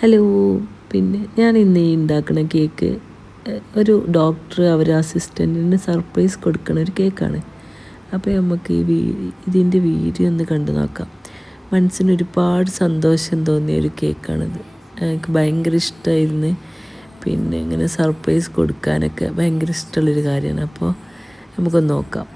Hello. പിന്നെ ഞാൻ ഇന്ന് ഈ ഉണ്ടാക്കുന്ന കേക്ക് ഒരു ഡോക്ടർ അവർ അസിസ്റ്റൻറ്റിന് സർപ്രൈസ് കൊടുക്കുന്ന ഒരു കേക്കാണ്. അപ്പോൾ നമുക്ക് ഇതിൻ്റെ വീഡിയോ ഒന്ന് കണ്ടു നോക്കാം. മനസ്സിന് ഒരുപാട് സന്തോഷം തോന്നിയ ഒരു കേക്കാണിത്. എനിക്ക് ഭയങ്കര ഇഷ്ടമായിരുന്നു. പിന്നെ ഇങ്ങനെ സർപ്രൈസ് കൊടുക്കാനൊക്കെ ഭയങ്കര ഇഷ്ടമുള്ളൊരു കാര്യമാണ്. അപ്പോൾ നമുക്കൊന്ന് നോക്കാം.